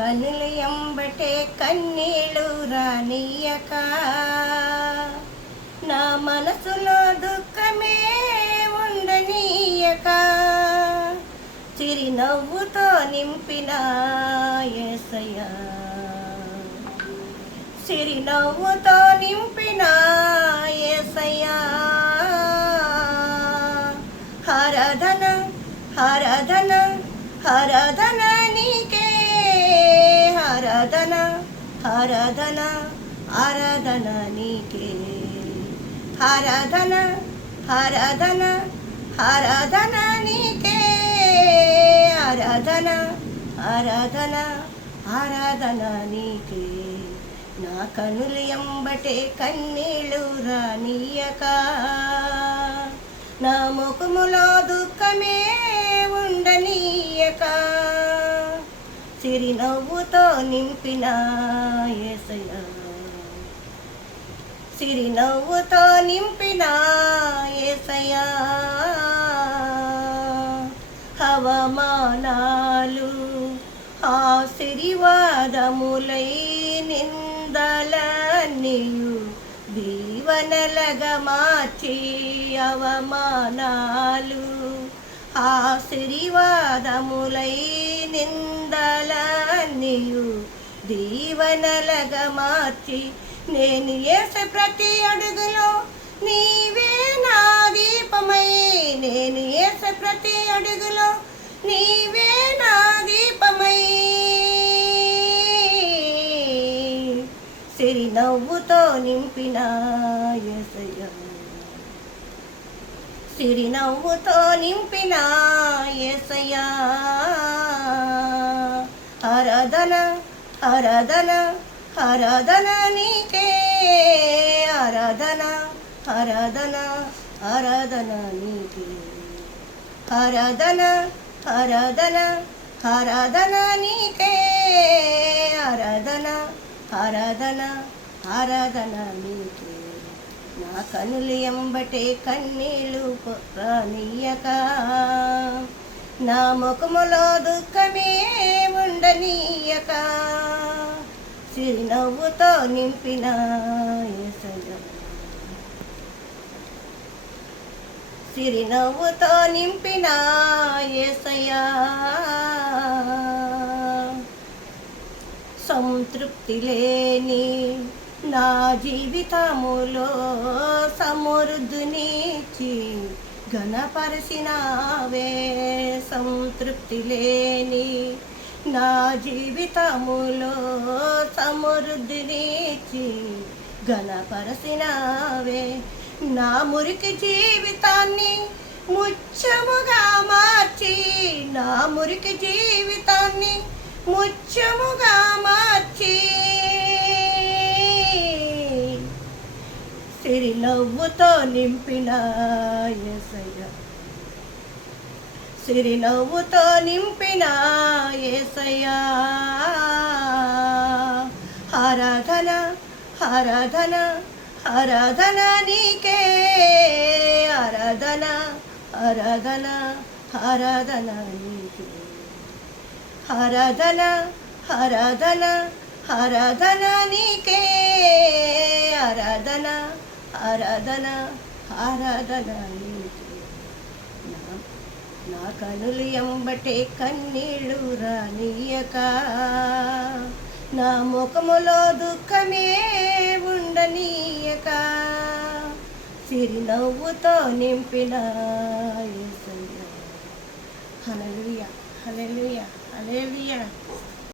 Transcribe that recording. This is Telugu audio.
కనులు ఎంబటే కన్నీళ్ళు రానియక, నా మనసులో దుఃఖమే ఉండనీయక, చిరునవ్వుతో నింపిన యేసయ్యా, చిరునవ్వుతో నింపిన యేసయ్యా. ఆరాధన ఆరాధన ఆరాధన నీకే, ఆరాధన ఆరాధన ఆరాధన నీకే, ఆరాధన ఆరాధన ఆరాధన నీకే, ఆరాధన ఆరాధన ఆరాధన నీకే. నా కనులు ఎంబటే కన్నీళ్ళు రానియక, నా ముఖములో దుఃఖమే ఉండనీయక, చిరునవ్వుతో నింపిన యేసయ్యా, చిరునవ్వుతో నింపిన యేసయ్యా. అవమానాలు ఆశీర్వాదములై నిందలన్నీయు దీవెనలుగా మార్చి, అవమానాలు ఆశీర్వాదములై నిందలన్నీయు దీవెనలుగా మార్చి, నేను యేసే ప్రతి అడుగులో నీవే నా దీపమై, నేను యేసే ప్రతి అడుగులో నీవే నా దీపమై, చిరునవ్వుతో నింపిన యేసయ్యా, చిరునవ్వుతో నింపిన యేసయ్యా. ఆరాధన ఆరాధన ఆరాధన నీకే, ఆరాధన ఆరాధన ఆరాధన నీకే, ఆరాధన ఆరాధన ఆరాధన నీకే, ఆరాధన ఆరాధన ఆరాధన నీకే. నా కనులు ఎంబటే కన్నీళ్ళు రానియక, నా ముఖములో దుఃఖమే ఉండనీయక, చిరునవ్వుతో నింపిన యేసయ్యా, చిరునవ్వుతో నింపిన యేసయ్యా. సంతృప్తి లేని నా జీవితములో సమృద్ధినిచ్చి ఘనపరచినావే, సంతృప్తి లేని నా జీవితములో సమృద్ధినిచ్చి ఘనపరచినావే, నా మురికి జీవితాన్ని ముత్యముగా మార్చి, నా మురికి జీవితాన్ని ముత్యముగా మార్చి, చిరునవ్వుతో నింపిన యేసయ్యా, చిరునవ్వుతో నింపిన యేసయ్యా. ఆరాధన ఆరాధన ఆరాధన నీకే, ఆరాధన ఆరాధన ఆరాధన నీకే, ఆరాధన ఆరాధన ఆరాధన నీకే, ఆరాధన ఆరాధన ఆరాధన నీకే. నా కనులు ఎంబటే కన్నీళ్ళు రానియక, నా ముఖములో దుఃఖమే ఉండనీయక, చిరునవ్వుతో నింపిన యేసయ్యా. హల్లెలూయా హల్లెలూయా హల్లెలూయా.